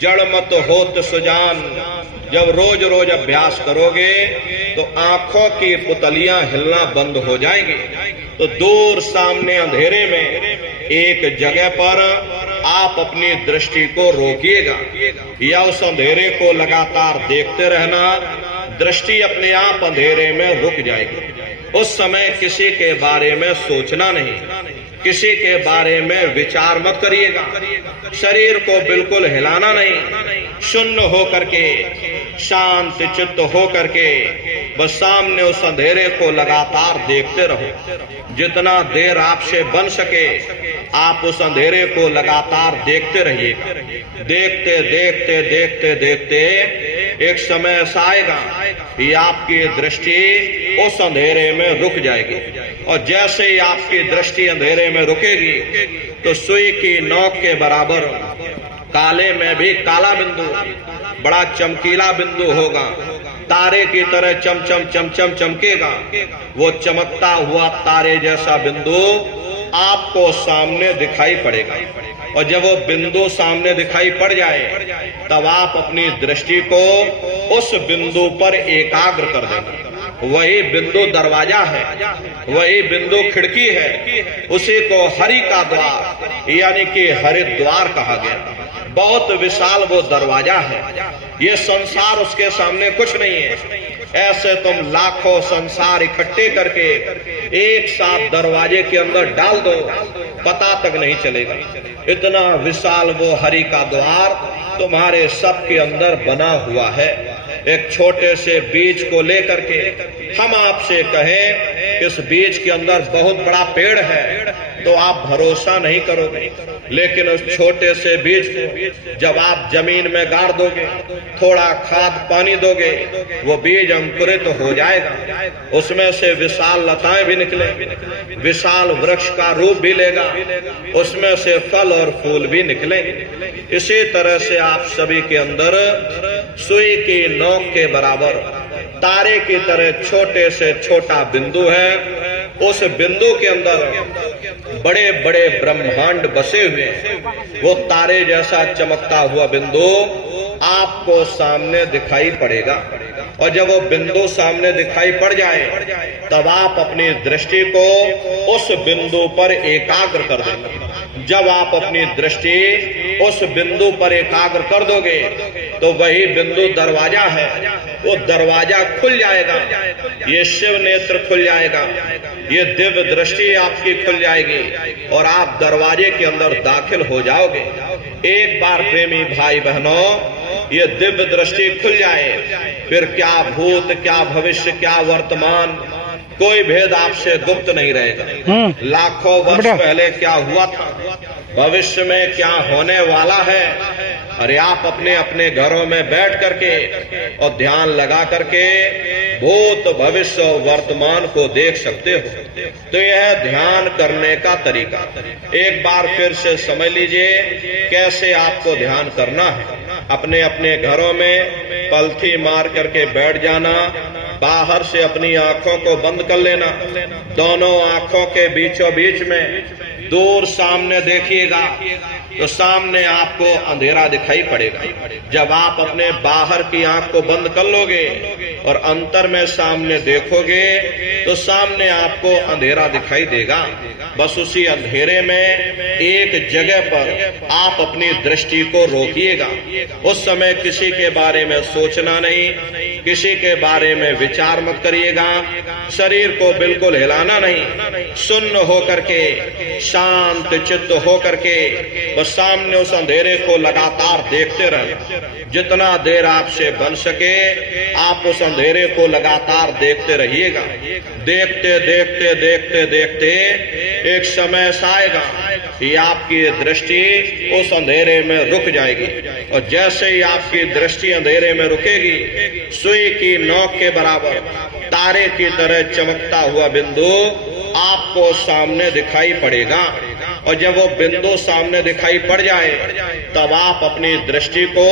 जड़ मत होत सुजान। जब रोज रोज अभ्यास करोगे तो आंखों की पुतलियां हिलना बंद हो जाएंगी। तो दूर सामने अंधेरे में एक जगह पर आप अपनी दृष्टि को रोकिएगा या उस अंधेरे को लगातार देखते रहना। दृष्टि अपने आप अंधेरे में रुक जाएगी। उस समय किसी के बारे में सोचना नहीं, किसी के बारे में विचार मत करिएगा। शरीर को बिल्कुल हिलाना नहीं, शून्य हो करके, शांत चित्त हो करके बस सामने उस अंधेरे को लगातार देखते रहो। जितना देर आपसे बन सके आप उस अंधेरे को लगातार देखते रहिए। देखते देखते देखते देखते एक समय ऐसा आएगा कि आपकी दृष्टि उस अंधेरे में रुक जाएगी। और जैसे ही आपकी दृष्टि अंधेरे में रुकेगी तो सुई की नोक के बराबर काले में भी काला बिंदु, बड़ा चमकीला बिंदु होगा। तारे की तरह चमचम चमचम चमकेगा। वो चमकता हुआ तारे जैसा बिंदु आपको सामने दिखाई पड़ेगा। और जब वो बिंदु सामने दिखाई पड़ जाए तब आप अपनी दृष्टि को उस बिंदु पर एकाग्र कर देना। वही बिंदु दरवाजा है, वही बिंदु खिड़की है। उसी को हरि का द्वार यानी कि हरिद्वार कहा गया। बहुत विशाल वो दरवाजा है। ये संसार उसके सामने कुछ नहीं है। ऐसे तुम लाखों संसार इकट्ठे करके एक साथ दरवाजे के अंदर डाल दो, पता तक नहीं चलेगा। इतना विशाल वो हरि का द्वार तुम्हारे सब के अंदर बना हुआ है। एक छोटे से बीज को लेकर के हम आपसे कहें इस बीज के अंदर बहुत बड़ा पेड़ है तो आप भरोसा नहीं करोगे। लेकिन उस छोटे से बीज को जब आप जमीन में गाड़ दोगे, थोड़ा खाद पानी दोगे, वो बीज अंकुरित हो जाएगा। उसमें से विशाल लताएं भी निकले, विशाल वृक्ष का रूप भी लेगा, उसमें से फल और फूल भी निकलेंगे। इसी तरह से आप सभी के अंदर सुई की नोक के बराबर तारे की तरह छोटे से छोटा बिंदु है। उस बिंदु के अंदर बड़े बड़े ब्रह्मांड बसे हुए हैं। वो तारे जैसा चमकता हुआ बिंदु आपको सामने दिखाई पड़ेगा। और जब वो बिंदु सामने दिखाई पड़ जाए तब आप अपनी दृष्टि को उस बिंदु पर एकाग्र कर देना। जब आप अपनी दृष्टि उस बिंदु पर एकाग्र कर दोगे तो वही बिंदु दरवाजा है। वो दरवाजा खुल जाएगा, ये शिव नेत्र खुल जाएगा, ये दिव्य दृष्टि आपकी खुल जाएगी और आप दरवाजे के अंदर दाखिल हो जाओगे। एक बार प्रेमी भाई बहनों ये दिव्य दृष्टि खुल जाए फिर क्या भूत, क्या भविष्य, क्या वर्तमान, कोई भेद आपसे गुप्त नहीं रहेगा। लाखों वर्ष पहले क्या हुआ था, भविष्य में क्या होने वाला है, अरे आप अपने अपने घरों में बैठ करके और ध्यान लगा करके भूत, भविष्य और वर्तमान को देख सकते हो। तो यह ध्यान करने का तरीका। एक बार फिर से समझ लीजिए कैसे आपको ध्यान करना है। अपने अपने घरों में पलथी मार करके बैठ जाना, बाहर से अपनी आंखों को बंद कर लेना, दोनों आंखों के बीचों बीच में दूर सामने देखिएगा तो सामने आपको अंधेरा दिखाई पड़ेगा। जब आप अपने बाहर की आंख को बंद कर लोगे और अंतर में सामने देखोगे तो सामने आपको अंधेरा दिखाई देगा। बस उसी अंधेरे में एक जगह पर आप अपनी दृष्टि को रोकिएगा। उस समय किसी के बारे में सोचना नहीं, किसी के बारे में विचार मत करिएगा। शरीर को बिल्कुल हिलाना नहीं, शून्य होकर के, शांत चित्त होकर के बस सामने उस अंधेरे को लगातार देखते रहे। जितना देर आपसे बन सके आप उस अंधेरे को लगातार देखते रहिएगा। देखते देखते देखते देखते एक समय ऐसा आएगा कि आपकी दृष्टि उस अंधेरे में रुक जाएगी। और जैसे ही आपकी दृष्टि अंधेरे में रुकेगी, सुई की नोक के बराबर तारे की तरह चमकता हुआ बिंदु आपको सामने दिखाई पड़ेगा। और जब वो बिंदु सामने दिखाई पड़ जाए तब आप अपनी दृष्टि को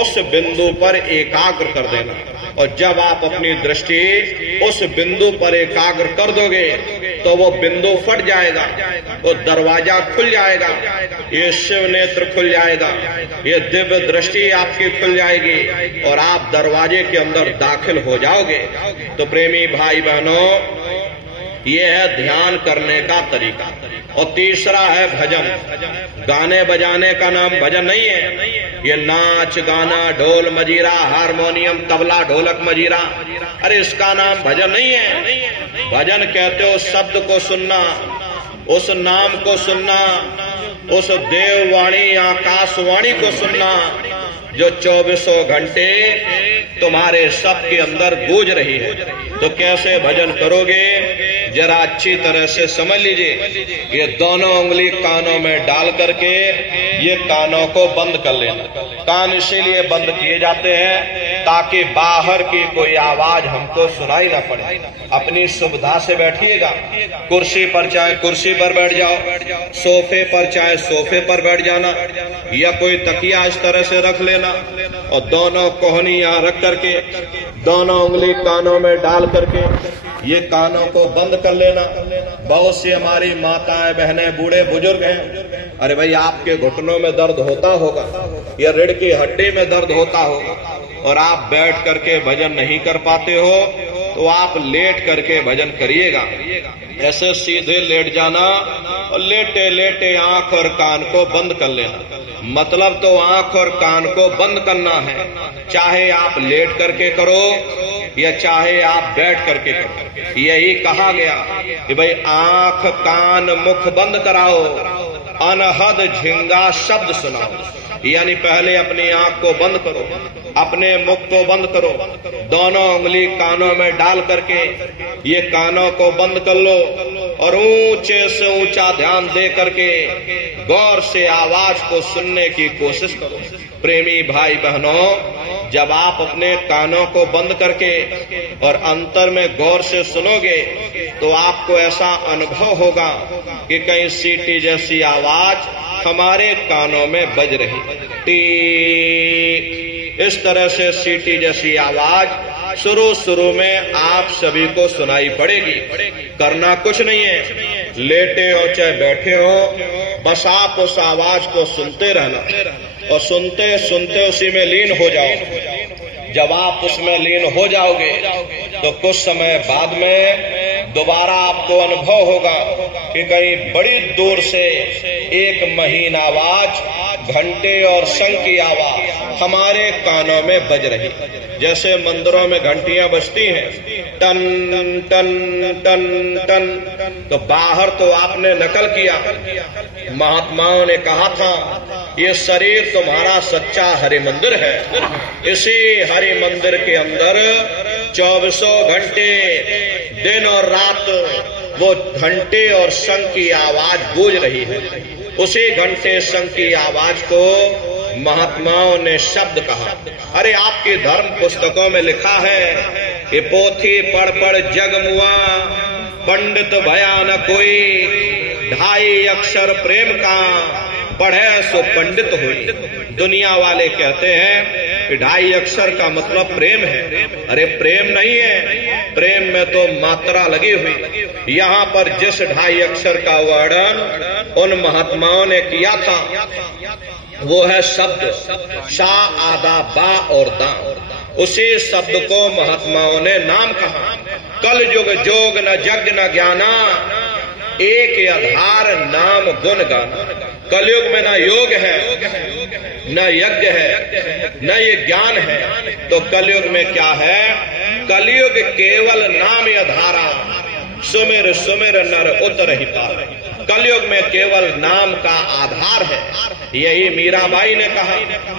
उस बिंदु पर एकाग्र कर देना। और जब आप अपनी दृष्टि उस बिंदु पर एकाग्र कर दोगे तो वो बिंदु फट जाएगा, वो दरवाजा खुल जाएगा, ये शिव नेत्र खुल जाएगा, ये दिव्य दृष्टि आपकी खुल जाएगी और आप दरवाजे के अंदर दाखिल हो जाओगे। तो प्रेमी भाई बहनों, ये है ध्यान करने का तरीका। और तीसरा है भजन। गाने बजाने का नाम भजन नहीं है। ये नाच गाना, ढोल मजीरा, हारमोनियम, तबला, ढोलक, मजीरा, अरे इसका नाम भजन नहीं है। भजन कहते हो शब्द को सुनना, उस नाम को सुनना, उस देववाणी आकाशवाणी को सुनना जो 24 घंटे तुम्हारे सबके अंदर गूंज रही है। तो कैसे भजन करोगे जरा अच्छी तरह से समझ लीजिए। ये दोनों उंगली कानों में डाल करके ये कानों को बंद कर लेना। कान इसीलिए बंद किए जाते हैं ताकि बाहर की कोई आवाज हमको सुनाई ना पड़े। अपनी सुविधा से बैठिएगा, कुर्सी पर चाहे कुर्सी पर बैठ जाओ, सोफे पर चाहे सोफे पर बैठ जाना, या कोई तकिया इस तरह से रख लेना और दोनों कोहनी यहाँ रख करके दोनों उंगली कानों में डाल करके ये कानों को बंद कर लेना। बहुत सी हमारी माताएं, बहनें, बूढ़े बुजुर्ग हैं, अरे भाई आपके घुटनों में दर्द होता होगा या रीढ़ की हड्डी में दर्द होता होगा और आप बैठ करके भजन नहीं कर पाते हो तो आप लेट करके भजन करिएगा। ऐसे सीधे लेट जाना और लेटे लेटे आंख और कान को बंद कर लेना। मतलब तो आंख और कान को बंद करना है, चाहे आप लेट करके करो या चाहे आप बैठ करके करो। यही कहा गया कि भाई आंख कान मुख बंद कराओ, अनहद झिंगा शब्द सुनाओ। यानी पहले अपनी आंख को बंद करो, अपने मुख को बंद करो, दोनों उंगली कानों में डाल करके ये कानों को बंद कर लो और ऊंचे से ऊंचा ध्यान दे करके गौर से आवाज को सुनने की कोशिश करो। प्रेमी भाई बहनों, जब आप अपने कानों को बंद करके और अंतर में गौर से सुनोगे तो आपको ऐसा अनुभव होगा कि कहीं सीटी जैसी आवाज हमारे कानों में बज रही। टी इस तरह से सीटी जैसी आवाज शुरू में आप सभी को सुनाई पड़ेगी। करना कुछ नहीं है, लेटे हो चाहे बैठे हो, बस आप उस आवाज को सुनते रहना और सुनते सुनते उसी में लीन हो जाओ। जब आप उसमें लीन हो जाओगे तो कुछ समय बाद में दोबारा आपको अनुभव होगा कि कहीं बड़ी दूर से एक महीन आवाज, घंटे और शंख की आवाज हमारे कानों में बज रही। जैसे मंदिरों में घंटियां बजती हैं, टन टन टन टन, तो बाहर तो आपने नकल किया। महात्माओं ने कहा था ये शरीर तुम्हारा सच्चा हरि मंदिर है। इसी हरि मंदिर के अंदर 24 घंटे दिन और रात वो घंटे और शंख की आवाज गूंज रही है। उसी घंटे शंख की आवाज को महात्माओं ने शब्द कहा। अरे आपकी धर्म पुस्तकों में लिखा है कि पोथी पढ़ पढ़ जग मुआ, पंडित भया न कोई, 2.5 अक्षर प्रेम का, पढ़े सो पंडित हुई। दुनिया वाले कहते हैं कि 2.5 अक्षर का मतलब प्रेम है। अरे प्रेम नहीं है, प्रेम में तो मात्रा लगी हुई। यहाँ पर जिस 2.5 अक्षर का वर्णन उन महात्माओं ने किया था वो है शब्द शा, आदा, बा और दा। उसी शब्द को महात्माओं ने नाम कहा। कल युग जोग न जग न ज्ञाना, एक आधार नाम गुण गाना। कलयुग में न योग है, न यज्ञ है, न ये ज्ञान है, तो कलयुग में क्या है? कलयुग केवल नाम आधारा, सुमिर सुमिर नर उतर ही पार। कलयुग में केवल नाम का आधार है। यही मीराबाई ने कहा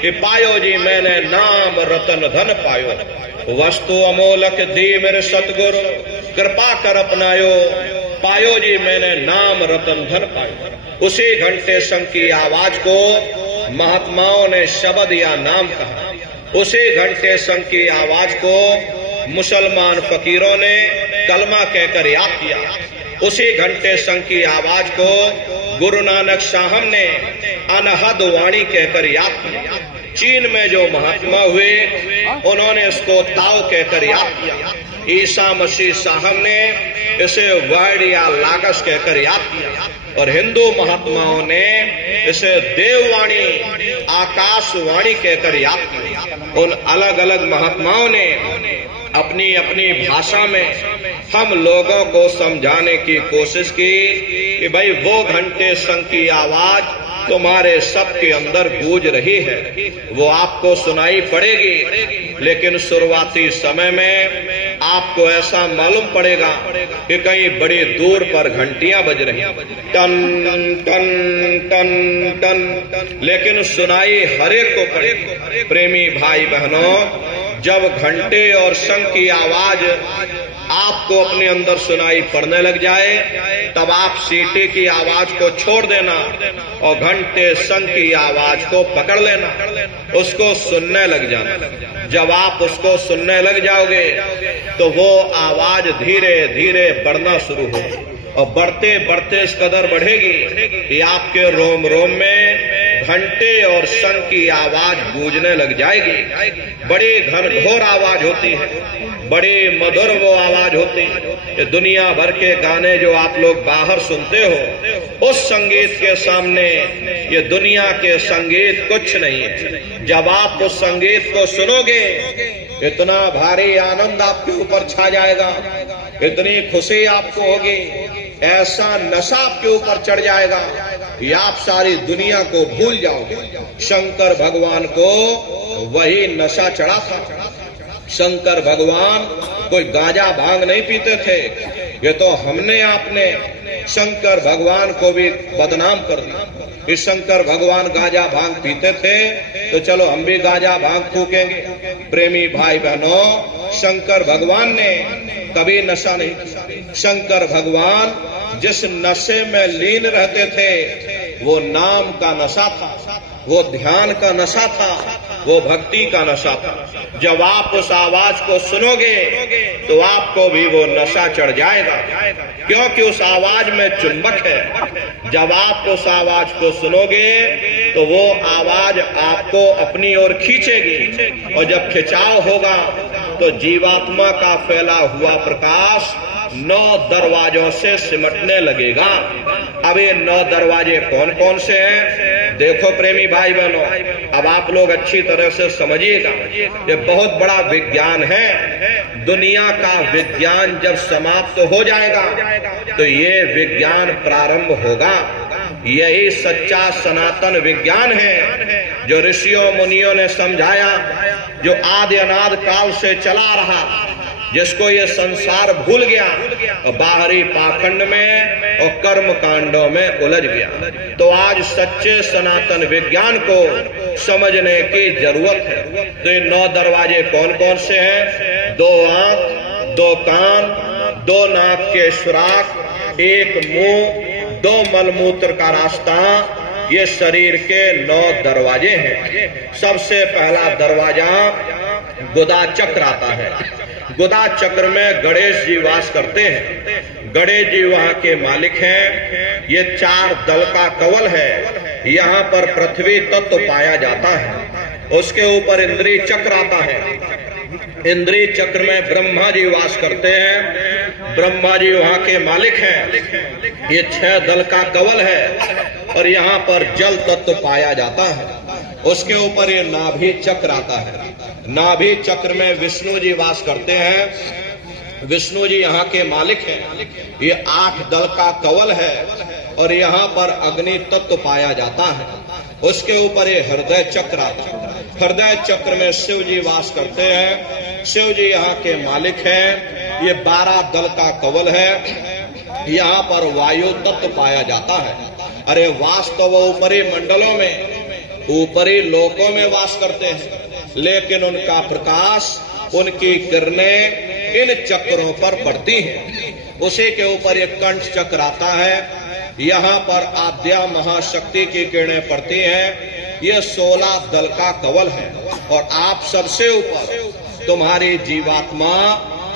कि पायो जी मैंने नाम रतन धन पायो, वस्तु अमोलक दी मेरे सतगुरु, कृपा कर अपनायो, पायो जी मैंने नाम रतन धन पायो। उसी घंटे शंख की आवाज को महात्माओं ने शब्द या नाम कहा। उसी घंटे शंख की आवाज को मुसलमान फकीरों ने कलमा कहकर याद किया। उसी घंटे शंख की आवाज को गुरु नानक साहब ने अनहद वाणी कहकर याद किया। चीन में जो महात्मा हुए उन्होंने इसको ताओ कहकर याद किया। ईसा मसीह साहब ने इसे वर्ड या लागस कहकर याद किया और हिंदू महात्माओं ने इसे देववाणी आकाशवाणी कहकर याद किया। उन अलग अलग महात्माओं ने अपनी अपनी भाषा में हम लोगों को समझाने की कोशिश की कि भाई वो घंटे शंख की आवाज तुम्हारे सबके अंदर गूंज रही है, वो आपको सुनाई पड़ेगी, लेकिन शुरुआती समय में आपको ऐसा मालूम पड़ेगा कि कहीं बड़ी दूर पर घंटियां बज रही, टन टन टन टन, लेकिन सुनाई हरेक को पड़ेगी। प्रेमी भाई बहनों, जब घंटे और शंख की आवाज आपको अपने अंदर सुनाई पड़ने लग जाए, तब आप सीटी की आवाज को छोड़ देना और घंटे शंख की आवाज को पकड़ लेना, उसको सुनने लग जाना। जब आप उसको सुनने लग जाओगे तो वो आवाज धीरे धीरे बढ़ना शुरू होगी और बढ़ते बढ़ते इस कदर बढ़ेगी कि आपके रोम रोम में घंटे और शंख की आवाज गूंजने लग जाएगी। बड़ी घनघोर आवाज होती है, बड़ी मधुर वो आवाज होती है। दुनिया भर के गाने जो आप लोग बाहर सुनते हो, उस संगीत के सामने ये दुनिया के संगीत कुछ नहीं है। जब आप उस संगीत को सुनोगे, इतना भारी आनंद आपके ऊपर छा जाएगा, इतनी खुशी आपको होगी, ऐसा नशा आपके ऊपर चढ़ जाएगा कि आप सारी दुनिया को भूल जाओगे। शंकर भगवान को वही नशा चढ़ा था। शंकर भगवान कोई गांजा भांग नहीं पीते थे, ये तो हमने आपने शंकर भगवान को भी बदनाम कर दिया। इस शंकर भगवान गांजा भांग पीते थे तो चलो हम भी गांजा भांग फूकेंगे। प्रेमी भाई बहनों, शंकर भगवान ने कभी नशा नहीं किया। शंकर भगवान जिस नशे में लीन रहते थे वो नाम का नशा था, वो ध्यान का नशा था, वो भक्ति का नशा था। जब आप उस आवाज को सुनोगे तो आपको भी वो नशा चढ़ जाएगा, क्योंकि उस आवाज में चुंबक है। जब आप उस आवाज को सुनोगे तो वो आवाज आपको अपनी ओर खींचेगी और जब खिंचाव होगा तो जीवात्मा का फैला हुआ प्रकाश 9 दरवाजों से सिमटने लगेगा। अब ये 9 दरवाजे कौन कौन से हैं? देखो प्रेमी भाई बहनों, अब आप लोग अच्छी तरह से समझिएगा, ये बहुत बड़ा विज्ञान है। दुनिया का विज्ञान जब समाप्त हो जाएगा तो ये विज्ञान प्रारंभ होगा। यही सच्चा सनातन विज्ञान है जो ऋषियों मुनियों ने समझाया, जो आदि अनाद काल से चला रहा, जिसको ये संसार भूल गया और बाहरी पाखंड में और कर्म कांडों में उलझ गया। तो आज सच्चे सनातन विज्ञान को समझने की जरूरत है। तो ये 9 दरवाजे कौन कौन से हैं? 2 आंख, 2 कान, 2 नाक के सुराख, 1 मुंह, 2 मलमूत्र का रास्ता, ये शरीर के 9 दरवाजे हैं। सबसे पहला दरवाजा गुदा चक्र आता है। गुदा चक्र में गणेश जी वास करते हैं। गणेश जी वहां के मालिक हैं। ये 4 दल का कवल है। यहाँ पर पृथ्वी तत्व पाया जाता है। उसके ऊपर इंद्रिय चक्र आता है। इंद्रिय चक्र में ब्रह्मा जी वास करते हैं। ब्रह्मा जी वहां के मालिक हैं। ये 6 दल का कवल है और यहाँ पर जल तत्व पाया जाता है। उसके ऊपर ये नाभि चक्र आता है। नाभि चक्र में विष्णु जी वास करते हैं। विष्णु जी यहाँ के मालिक हैं। ये 8 दल का कवल है और यहाँ पर अग्नि तत्व पाया जाता है। उसके ऊपर ये हृदय चक्र आता है। हृदय चक्र में शिव जी वास करते हैं। शिव जी यहाँ के मालिक हैं। ये 12 दल का कवल है। यहाँ पर वायु तत्व पाया जाता है। अरे वास्तव वो ऊपरी मंडलों में, ऊपरी लोकों में वास करते हैं, लेकिन उनका प्रकाश, उनकी किरणें इन चक्रों पर पड़ती हैं। उसी के ऊपर एक कंठ चक्र आता है। यहाँ पर आद्या महाशक्ति की किरणें पड़ती हैं। ये 16 दल का कवल है और आप सबसे ऊपर, तुम्हारी जीवात्मा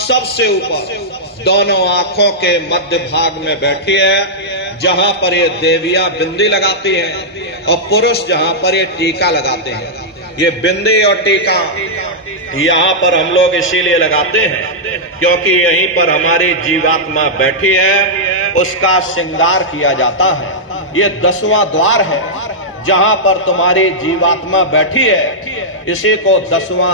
सबसे ऊपर दोनों आंखों के मध्य भाग में बैठी है। जहां पर ये देवियां बिंदी लगाती हैं और पुरुष जहां पर ये टीका लगाते हैं। ये बिंदी और टीका यहाँ पर हम लोग इसीलिए लगाते हैं क्योंकि यहीं पर हमारी जीवात्मा बैठी है, उसका श्रृंगार किया जाता है। ये 10वां द्वार है जहां पर तुम्हारी जीवात्मा बैठी है, इसी को 10वां